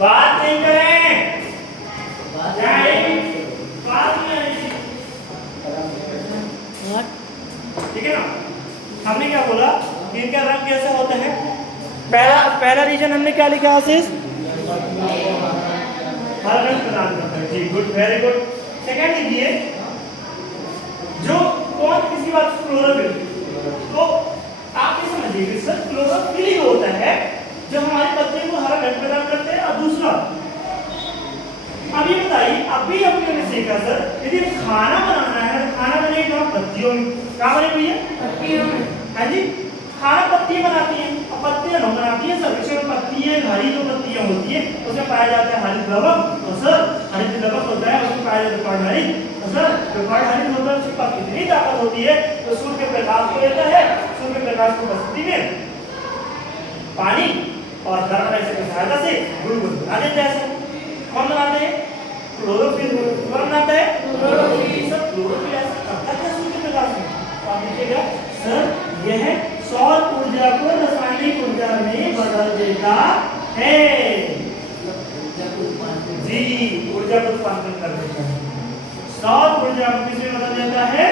बात नहीं करें, ठीक है ना। हमने क्या बोला, इनका रंग कैसा होता है। पहला रीजन हमने क्या लिखा आशीष, हर रंग प्रदान करता है। जी गुड, वेरी गुड। सेकंड लिखिए, जो कौन किसकी बात, क्लोरोफिल। तो आप ये समझिए सर, क्लोरोफिल ही होता है जो हमारी पत्तियों को हरा रंग प्रदान करते हैं। और दूसरा, अब ये बताइए, अभी हमने सीखा सर, यदि खाना बनाना है तो खाना बनेगा पत्तियों में। कहाँ बने भैया, पत्तियों में। हाँ जी, खाना पत्तियां बनाती हैं, और पत्तियां नहीं बनाती हैं सर। इसमें पत्तियां, हरी जो पत्तियां होती है उसमें पाया जाता है हरित लवक। और सर हरित लवक होता है, उसमें पाया जाता है कार्बोहाइड्रेट। और सर जो कार्बोहाइड्रेट होता है उसके पास कितनी ताकत होती है, तो सूर्य के प्रकाश को लेता है, सूर्य के प्रकाश को उपस्थिति में पानी और कार्बन डाइऑक्साइड की सहायता से ग्लूकोज बना देता है। कौन बनाते हैं, क्लोरोफिल। कौन बनाता है, क्लोरोफिल। सर क्लोरोफिल ऐसा करता है सूर्य के प्रकाश में। तो आप देखिएगा सर, यह सौर ऊर्जा को रासायनिक ऊर्जा में बदल देता है। जी, ऊर्जा को उत्पादन कर देता है। सौर ऊर्जा को किसमें बदल देता है,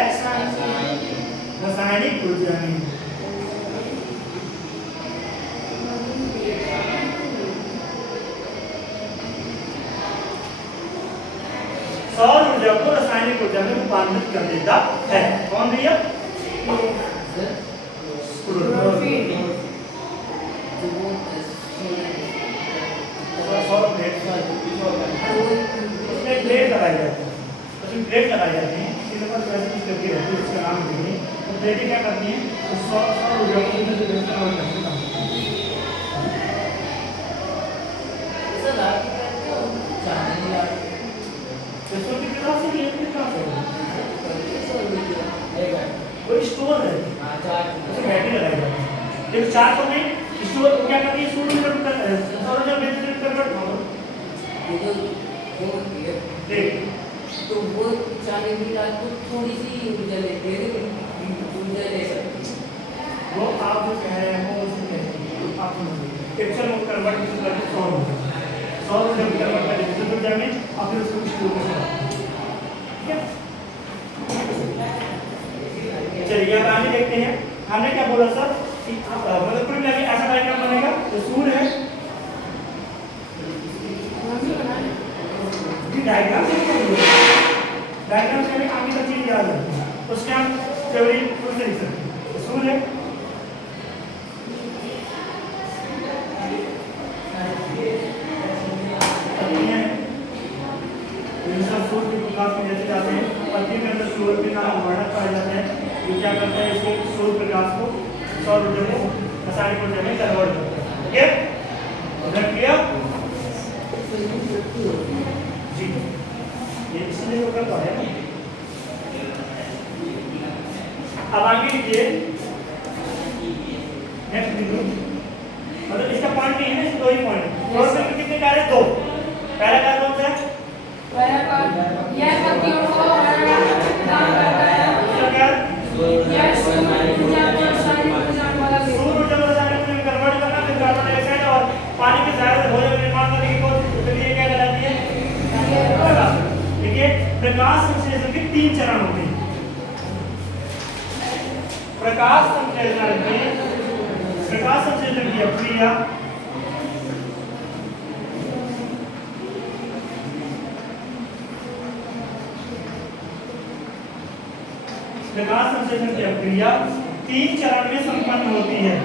रासायनिक ऊर्जा में। सौर ऊर्जा को रासायनिक ऊर्जा में रूपांतरित कर देता है। कौन भैया, क्लोरोफिल। उसमें प्लेट लगाई जाती है, उसमें प्लेट लगाई जाती है, इसके ऊपर वैसे कुछ करके रहती है, उसका नाम देखिए। तो प्लेटें क्या करती हैं, तो सौर ऊर्जा को इधर से इधर और करके काम करती हैं। कोई स्टोर है, उसमें बैटरी लगाई जाती है। जब चार्ज हो गई स्टोर को क्या करती है, सूर्य में कन्वर्ट करता है, सौर ऊर्जा में कन्वर्ट होगा। तो वो चाहे भी रात को थोड़ी सी ऊर्जा लेते हैं, ऊर्जा ले सकती है। वो आप जो कह रहे हैं वो उसे कहते हैं, आप समझिए एक्चुअल में कन्वर्ट करके सौर ऊर्जा, सौर ऊर्जा में कन्वर्ट करके विद्युत ऊर्जा में, और फिर उसको स्टोर में रखते हैं। ठीक है, चलिए अब आगे देखते हैं। हमने क्या बोला सर कि मतलब कुल मिला के ऐसा डायग्राम बनेगा, तो सूर्य है, डायग्राम से हमें आगे तक चीज याद है, उसके हम थ्योरी खुद से लिख सकते हैं। सूर्य है, सूर्य के प्रकाश में जैसे जाते हैं, पत्ती के अंदर सूर्य के नाम वर्णक पाया जाता है। ये क्या करता है, इसको सूर्य प्रकाश को सौर ऊर्जा को रासायनिक ऊर्जा में कन्वर्ट करता है। ठीक है, उधर क्लियर जी, ये इसलिए वो कर पाया ना। अब आगे लिखिए नेक्स्ट बिंदु, मतलब इसका पॉइंट नहीं है, इसका दो ही पॉइंट है। क्लोरोफिल के कितने कार्य, दो। पहला कार्य कौन सा है, पहला कार्य यह पत्तियों को प्रदान करता है। दूसरा कार्य यह सूर्य ऊर्जा को रासायनिक ऊर्जा में बदल देता है। सूर्य ऊर्जा को रासायनिक ऊर्जा में कन्वर्ट करना, फिर कार्बन डाइऑक्साइड और पानी के सहायता से भोजन निर्माण करने की कोशिश, तो ये क्या कहलाती है, प्रकाश। देखिए प्रकाश संश्लेषण के 3 चरण होते हैं। प्रकाश संश्लेषण की प्रक्रिया, प्रकाश संश्लेषण की प्रक्रिया 3 चरण में संपन्न होती है।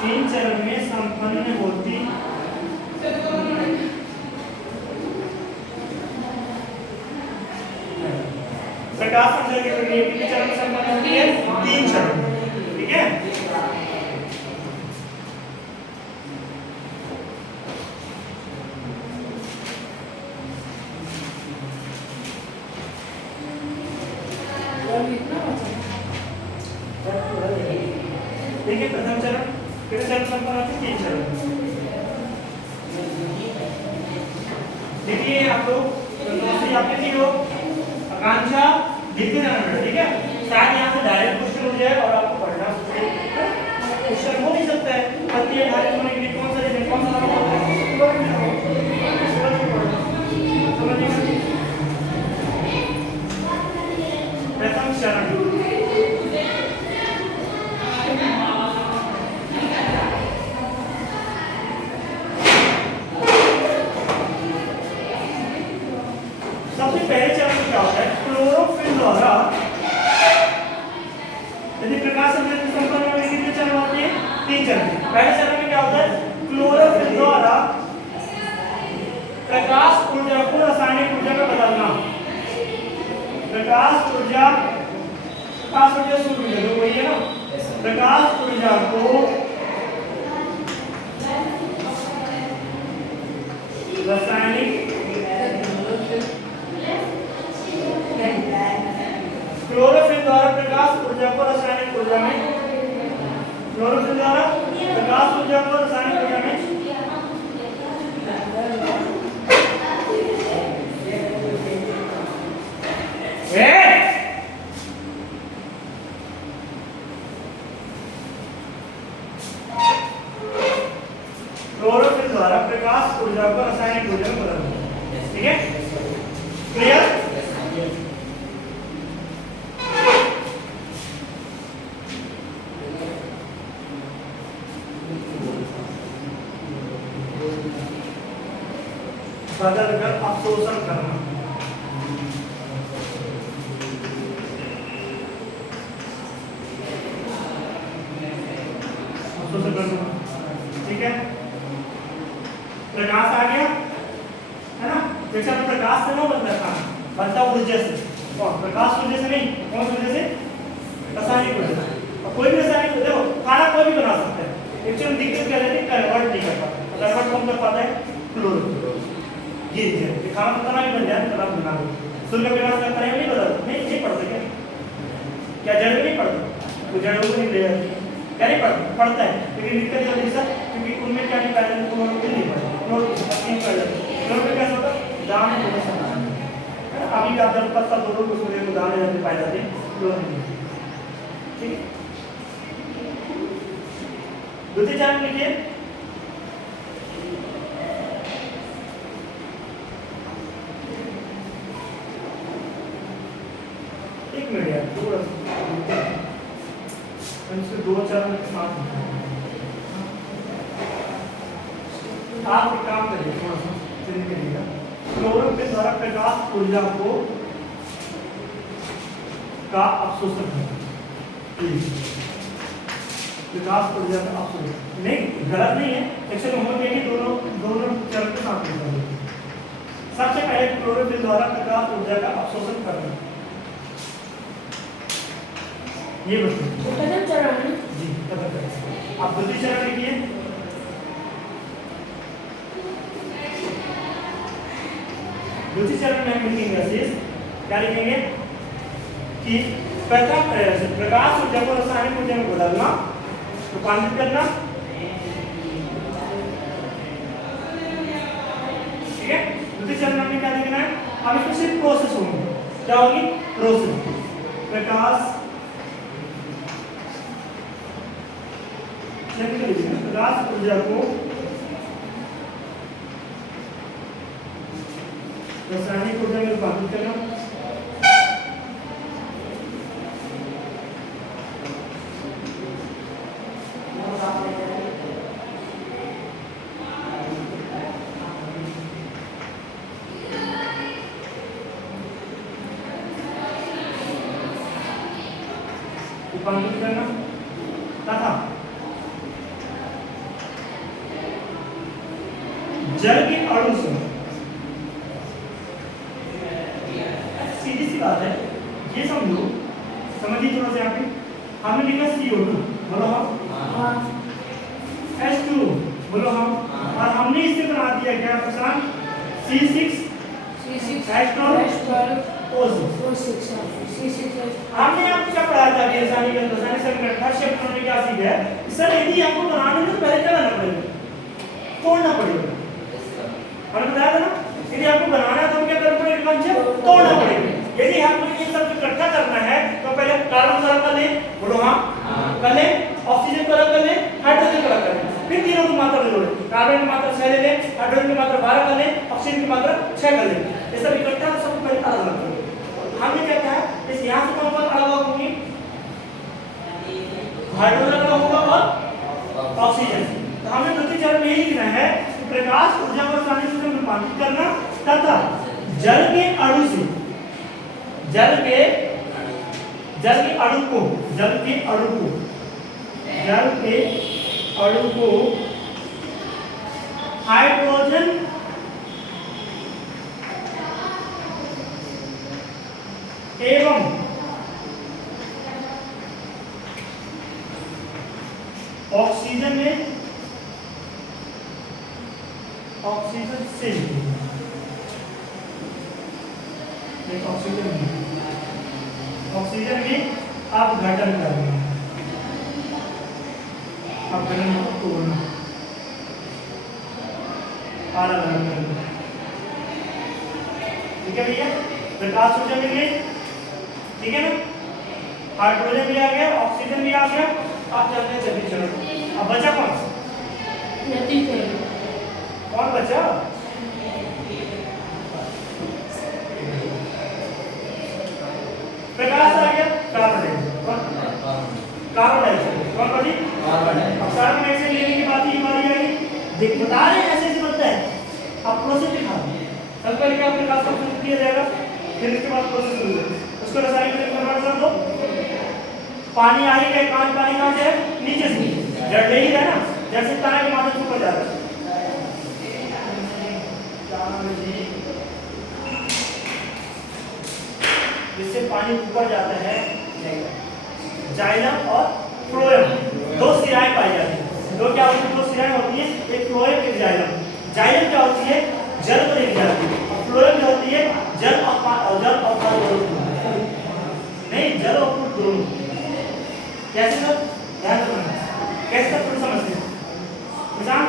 तीन चरण में संपन्न होती प्रकाश संश्लेषण की प्रक्रिया कितने चरण में संपन्न होती है, 3 चरण। ठीक है, देखिए प्रथम चरण कितने चरण संपन्न होते हैं, 3 चरण। देखिए आप लोग दोस्तों आप लिखी हो आकांक्षा लिखते जाना बेटा, ठीक है। शायद यहाँ से डायरेक्ट क्वेश्चन हो जाए और आपको पढ़ना क्वेश्चन हो नहीं सकता है। पत्ती डायरेक्ट होने के लिए कौन सा रीजन कौन सा नाम होता है, प्रथम चरण सबसे पहले चरण में क्या होता है, क्लोरोफिल द्वारा यदि प्रकाश संपन्न होने के कितने चरण होते हैं, 3 चरण। पहले चरण में क्या होता है, क्लोरोफिल द्वारा प्रकाश ऊर्जा को रासायनिक ऊर्जा में बदलना। प्रकाश ऊर्जा सूर्य जो वही है ना, प्रकाश ऊर्जा को रासायनिक क्लोरोफिल द्वारा प्रकाश ऊर्जा को रासायनिक ऊर्जा में, क्लोरोफिल द्वारा प्रकाश ऊर्जा को रासायनिक ऊर्जा में क्लोरोफिल द्वारा प्रकाश ऊर्जा को रासायनिक ऊर्जा में बदलना। ठीक है, क्लियर। बदलकर अवशोषण करना। अवशोषण करना, ठीक है। प्रकाश आ गया है ना, जैसे हम प्रकाश से ना बनता ऊर्जा से, और प्रकाश ऊर्जा से नहीं, कौन सी ऊर्जा से, रासायनिक ऊर्जा। और कोई भी रासायनिक ऊर्जा, देखो खाना कोई भी बना सकता है, एक्चुअली दिक्कत क्या रहती है, कन्वर्ट नहीं कर पाता। कन्वर्ट कौन कर पाता है, क्लोरोफिल। ये खाना तो तना भी बन जाए, तब बना दो। सूर्य का प्रकाश लगता है नहीं बदलता, नहीं पड़ता क्या जड़ में नहीं पड़ता, तो जड़ों को नहीं ले जाती, क्या नहीं पड़ता है। लेकिन दिक्कत ये होती है सर, क्योंकि उनमें क्या नहीं पाया, क्लोरोफिल नहीं पड़ता, क्लोरोफिल कैसा होता है, दान है ना। अभी आप जब पत्ता तोड़ो तो सूर्य को दाने जाते पाए जाते हैं क्लोरोफिल। ठीक है, दूसरी चरण लिखिए, एक मिनट यार, थोड़ा इसके 2 चरण के साथ आप एक काम करिए, थोड़ा सा चेंज करिएगा। क्लोरोफिल द्वारा प्रकाश ऊर्जा को का अवशोषण करना। प्रकाश ऊर्जा का अवशोषण नहीं, गलत नहीं है, एक्चुअली होमवर्क है कि दोनों चरण के साथ लिखा है। सबसे पहले क्लोरोफिल द्वारा प्रकाश ऊर्जा का अवशोषण करना, ये बताइए चरण जी, पता करें। आप दूसरी चरण लिखिए, दूसरी चरण में हम लिखेंगे अशीष, क्या लिखेंगे कि प्रकाश ऊर्जा को रासायनिक ऊर्जा में बदलना, रूपांतरित करना। ठीक है, दूसरी चरण में क्या लिखना है, अब इसमें सिर्फ प्रोसेस होंगे, क्या होगी, प्रोसेस। प्रकाश ऊर्जा को रासायनिक ऊर्जा में रूपांतरित करना। रूपांतरित करना तथा जल के अणु से, सीधी सी बात है, ये समझो, समझिए थोड़ा सा। यहाँ पे हमने लिखा CO2, बोलो हम, H2 बोलो हम, और हमने इससे बना दिया क्या प्रशांत, C6H12O6। हमने आपको क्या पढ़ाया था, रासायनिक समीकरण फर्स्ट चैप्टर में क्या सीखा है सर, यदि आपको बनाने में पहले क्या करना पड़ेगा, तोड़ना पड़ेगा। हमने बताया था ना, यदि आपको बनाना है तो क्या करना पड़ेगा, आपको ये सब इकट्ठा करना है तो पहले कार्बन को अलग कर लें, बोलो हाँ कर लें, ऑक्सीजन को अलग कर लें, हाइड्रोजन को अलग कर लें, फिर तीनों की मात्रा जोड़ें, कार्बन की मात्रा 6 ले लें, हाइड्रोजन की मात्रा 12 कर लें, ऑक्सीजन की मात्रा 6 कर लें। ये सब इकट्ठा सबको पहले अलग अलग कर लें। हमने क्या कहा इस यहाँ से कौन कौन अलग होंगी, हाइड्रोजन अलग होगा और ऑक्सीजन। तो हमें द्वितीय चरण में यही लिखना है कि प्रकाश ऊर्जा को रासायनिक सूत्र में रूपांतरित करना तथा जल के अणु से जल के अणु को हाइड्रोजन एवं ऑक्सीजन से ऑक्सीजन में आप घटन करना, आप घटन को तोड़ना, अलग अलग करना। ठीक है भैया, प्रकाश ऊर्जा मिल गई, ठीक है ना, हाइड्रोजन भी आ गया, ऑक्सीजन भी आ गया। आप चलते हैं चलिए चलो। अब बचा कौन कौन बचा, प्रकाश आ गया, कार्बन डाइऑक्साइड कौन बची, कार्बन डाइऑक्साइड लेने की बात ही हमारी आएगी। देख बता रहे हैं ऐसे बनता है, आप प्रोसेस दिखा सबसे पहले क्या प्रकाश का उपयोग किया जाएगा, फिर इसके बाद प्रोसेस शुरू होगा, उसको रासायनिक में कन्वर्ट कर दो। पानी आ ही गया, पानी कहां से है, नीचे से, जड़ ले ही है ना, जैसे तारा के माध्यम से ऊपर जा रहा है। इससे पानी ऊपर जाता है, जाइलम और फ्लोएम, दो सिराएं पाई जाती हैं। दो क्या होती है, दो सिराएं होती हैं, एक फ्लोएम एक जाइलम। जाइलम क्या होती है, जल को लेकर जाती है, और फ्लोएम क्या होती है, जल और नहीं, जल और दोनों। कैसे सर, ध्यान रखना कैसे सब थोड़ा समझते हैं। किसान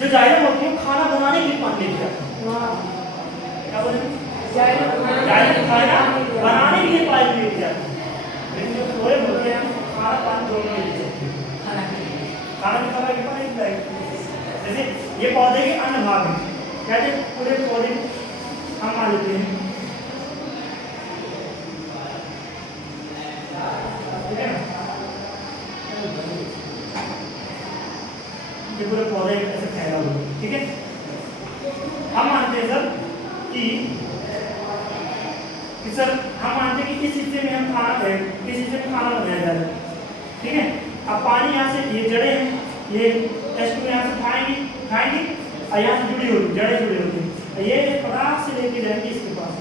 जो जाइलम होती है खाना बनाने के लिए पानी लेके जाती है, क्या बोले, जाइलम खाना बनाने के लिए पानी लेके जाती है, लेकिन जो फ्लोएम होती है खाना पानी दोनों लेके जाती है, खाना के पानी जैसे ये पौधे के अन्य भाग हैं, कहते हैं पूरे पौधे हम मान लेते हैं, ठीक है ना, ये पूरे पौधे ऐसे फैला हुआ, ठीक है। हम मानते हैं सर कि सर हम मानते हैं कि इस हिस्से में हम खाना है, इस हिस्से में खाना बनाया जा रहा है, ठीक है। अब पानी यहाँ से, ये जड़ें हैं, ये H2 यहाँ से खाएंगी और यहाँ से जुड़ी होगी, जड़ें जुड़ी होती हैं, ये पदार्थ से लेके जाएंगे इसके पास,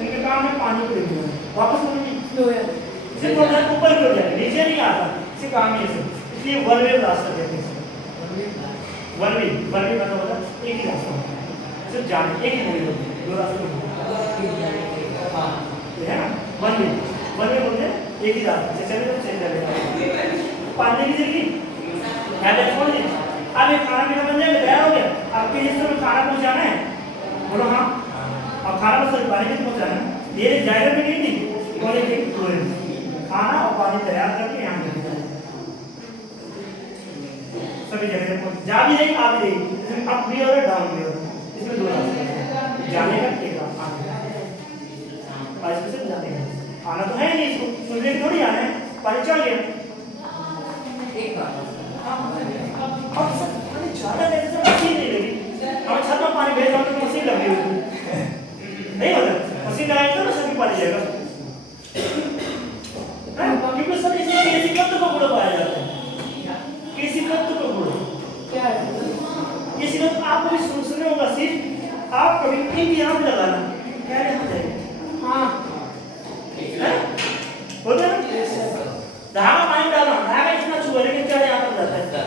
इनके काम है पानी को लेके जाना, वापस होगी सिर्फ ऊपर की ओर जाएगा, नीचे नहीं आता, इसे काम है इसे, इसलिए वन वे रास्ता कहते हैं, वन वे मतलब होता है एक ही रास्ता होता है, सिर्फ जाने एक ही नहीं होती, दो रास्ते होते हैं ना, वन वे बोलते हैं एक ही रास्ता से चले तो चले जाएगा। पानी की जगह अब ये खाना पीना बन जाएगा, तैयार हो गया, आपके हिस्से में खाना पहुंचाना है, बोलो हाँ, अब खाना बस पानी में पहुंचाना है, ये जायगा में नहीं थी, बोले खाना और पानी तैयार करके यहाँ लेके जाए, सभी जगह जा भी रही आ भी रही, इसमें अप भी और डाउन भी और इसमें दो रास्ते जाने का, एक रास्ता जाने का, आना तो है नहीं, इसको सूर्य थोड़ी आना है, पानी चढ़ गया एक बार अब सब पानी ज्यादा देर से मशीन नहीं लगी, हम छत में पानी भेज रहे तो मशीन लगी हुई नहीं होता, मशीन लगाएंगे तो सभी पानी जाएगा, क्योंकि सर इसमें किसी तत्व का गुण पाया जाता है, किसी तत्व का गुण क्या है, किसी तत्व आपको भी सुनने होगा, सिर्फ आप कभी इन यहाँ पे लगाना, क्या यहाँ जाएगा, हाँ बोलते हैं ना, धागा पानी डालना, धागा इतना छुआ लेकिन क्या यहाँ पर जाता है,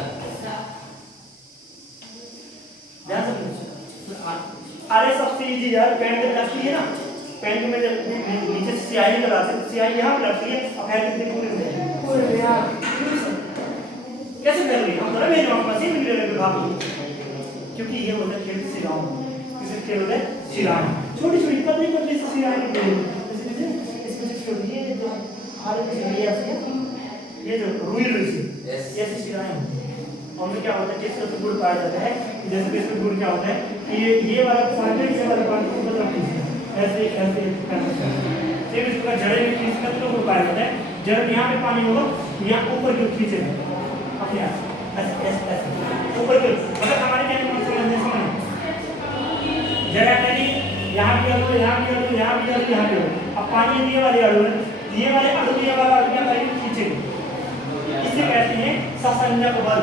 अरे सबसे इजी यार, पेन में लगती है ना, पेन में जब नीचे स्याही लगाते हैं, स्याही यहाँ पे लगती है, और फिर कितनी पूरी हो जाएगी, कैसे कर रही हम थोड़ा भेज रहा हूँ मशीन में ले भाग, क्योंकि ये होता है खेल सिराम, किसी खेल होता है सिराम, छोटी छोटी पतली पतली सी शिराएं निकली इसमें से छोटी ये जो आगे से ये जो रुई से ये ऐसी शिराएं होती हैं और में क्या होता है जिससे गुड़ पाया जाता है जैसे कि इसमें गुड़ क्या होता है कि ये वाला पॉइंट ये वाला पॉइंट को मतलब ऐसे ऐसे फिर इसका जड़े में खींचकर तो गुड़ पाया जाता है जब यहाँ पे पानी होगा यहाँ ऊपर की ओर खींचेगा अपने आप ऐसे ऐसे ऐसे ऊपर की ओर मतलब हमारे क्या समझने जगह मेरी यहाँ भी अड़ू यहाँ भी अड़ू यहाँ भी अड़ू यहाँ भी अड़ू अब पानी ये वाले अड़ू है ये वाले अड़ू ये वाला अड़ू क्या करेंगे खींचेंगे इसे कहते हैं ससंजक बल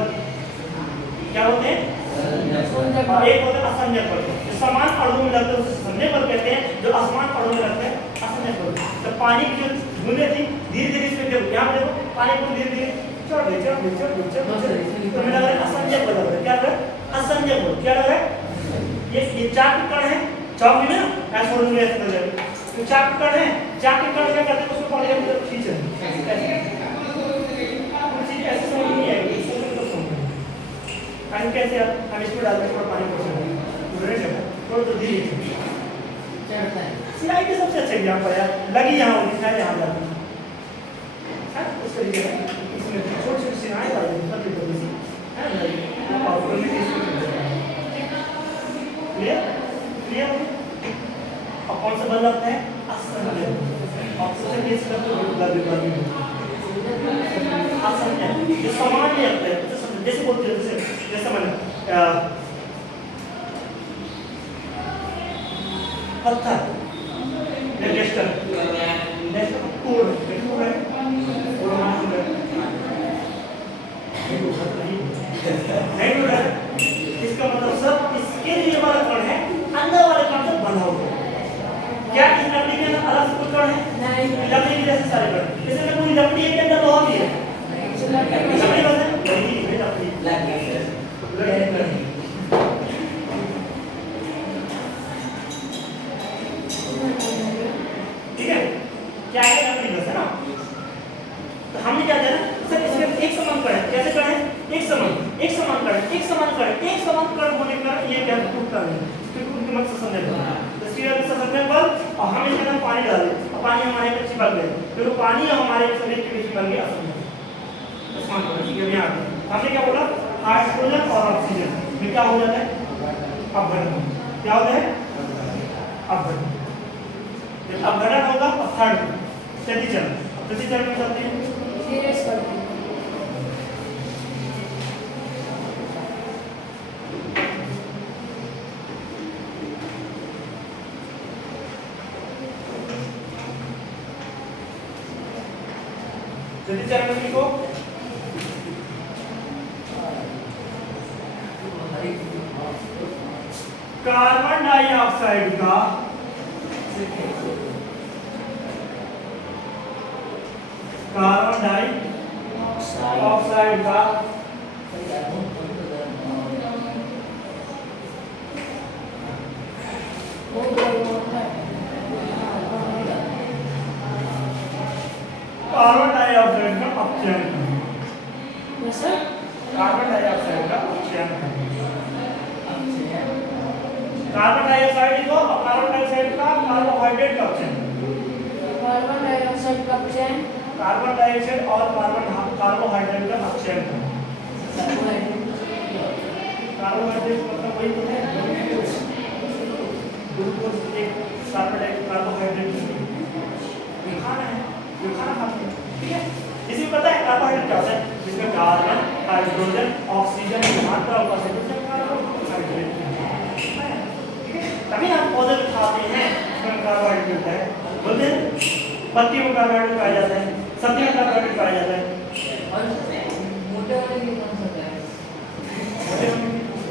क्या होते हैं और एक होता है असंजक बल जो समान अणु में लगते हैं उसे संजक बल कहते हैं जो असमान अणु में लगते हैं असंजक बल तो पानी की जो बूंदें थी धीरे धीरे इसमें देखो यहाँ पे देखो पानी को धीरे धीरे चढ़ गई तो मेरा असंजक बल होता है क्या है असंजक बल क्या है ये चार कण है चौक में ना ऐसे होने में ऐसे कर जाएगा तो चार कण है चार के कण क्या करते हैं उसको पानी का खींच रहे हैं कुछ चीज ऐसे समझ नहीं आएगी पानी कैसे हम इसको डालते थोड़ा पानी को चढ़ाएंगे थोड़ा तो धीरे चढ़ता है सिलाई के सबसे अच्छा एग्जांपल है लगी यहाँ होगी है यहाँ जाती है उस तरीके से इसमें छोटी छोटी सिलाई डाल देंगे पतली पतली सी है ना पाउडर में इसको क्लियर क्लियर और कौन सा बल लगता है असंजक ऑक्सीजन के इसका तो लग असंजक जो समान नहीं लगता है जैसे बोलते हैं जैसे मैंने पत्थर लेस्टर लेस्टर टूर है और मानूंगा नहीं टूर है इसका मतलब सब इसके लिए वाला कण है अंदर वाले कण से बंधा हुआ है क्या इस लकड़ी के अंदर अलग से कुछ कण है नहीं लकड़ी के जैसे सारे कण इसमें पूरी लकड़ी के अंदर लोहा भी है लकड़ी बस ठीक है क्या है लकड़ी बस है ना तो हमने क्या किया सर इसमें एक समान कण है कैसे कण है एक समान कण होने का ये क्या टूटता है क्योंकि उनके मत से समझ तो सीधा से समझने पर और हम इसके अंदर पानी डाल दें और पानी हमारे पे चिपक गया फिर पानी हमारे शरीर के बीच बन गया असंभव समान कण ठीक है यहाँ हमने क्या बोला हाइड्रोजन और ऑक्सीजन में क्या हो जाता है अपघटन क्या होता है अपघटन जब अपघटन होगा तो थर्ड प्रतिचरण में चलते हैं प्रतिचरण में लिखो कार्बन डाइऑक्साइड का कार्बन डाइऑक्साइड का अपचयन कार्बन डाइऑक्साइड का अपचयन कार्बन डाइऑक्साइड को कार्बन डाइऑक्साइड का कार्बोहाइड्रेट का अपचयन कार्बन डाइऑक्साइड का अपचयन कार्बन डाइऑक्साइड और कार्बोहाइड्रेट का अपचयन कार्बोहाइड्रेट मतलब वही तो है ग्लूकोज एक कार्बोहाइड्रेट खाना है जो खाना खाते हैं ठीक है इसमें पता है कार्बोहाइड्रेट क्या होता है जिसमें कार्बन हाइड्रोजन ऑक्सीजन की मात्रा होता है उसमें कार्बोहाइड्रेट ठीक है तभी हम पौधे खाते हैं उसमें कार्बोहाइड्रेट है बोलते हैं पत्ती में कार्बोहाइड्रेट पाया जाता है सब्जी में कार्बोहाइड्रेट पाया जाता है और मोटे वाले भी कौन सा है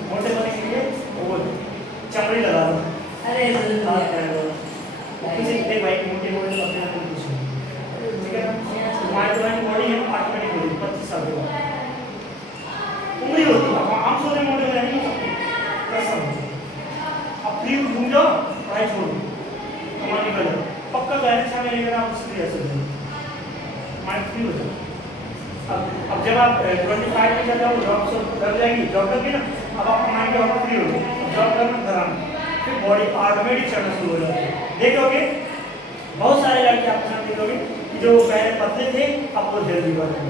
मोटे होने के लिए वो चमड़ी लगा दो अरे किसी देख भाई मोटे हो तो अपने आप को कुछ ठीक है हमारी जो बॉडी है ऑटोमेटिक हो जाती 25 साल के बाद उम्र होती है हम सोने मोटे हो जाएंगे कसम अब फ्री घूम जाओ पढ़ाई छोड़ दो कमाल निकल जाओ पक्का गाइडेंस हमें लेकर आप उसके लिए ऐसे माइंड फ्री हो जाए अब जब आप 25 में जाओ जॉब से लग जाएगी जॉब लगी ना अब आपका माइंड जो फ्री हो जाए जॉब करना घर आना फिर बॉडी ऑटोमेटिक चढ़ना शुरू हो जाती है। देखोगे बहुत सारे लड़के आपके साथ देखोगे कि जो पहले पतले थे अब वो हेल्दी बन गए।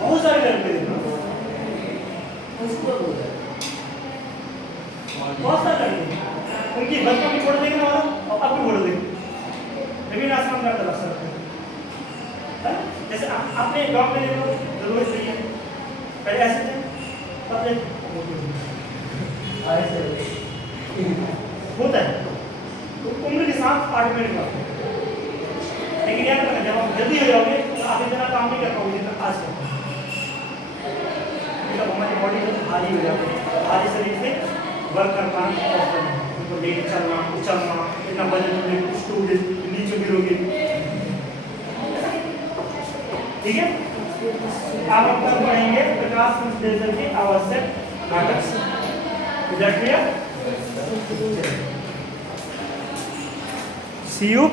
बहुत सारे लड़के देखो, उसको बोला बहुत सारे लड़के उनकी बचपन की फोटो देखना वाला और अब की फोटो देखो, लेकिन आसमान का तरफ से जैसे आपने गांव में देखो जरूर सही है, पहले ऐसे थे पतले होता है तो उम्र के साथ ऑटोमेटिक होता है। लेकिन याद रखना जब आप जल्दी हो जाओगे तो आप इतना काम नहीं कर पाओगे जितना आज कर पाओगे। जब हमारी बॉडी भारी हो जाती है, भारी शरीर से वर्क कर पाना उनको लेके चलना उछलना, इतना वजन उठोगे नीचे गिरोगे, ठीक है। आप अपना पढ़ेंगे प्रकाश संश्लेषण के आवश्यक घटक। See you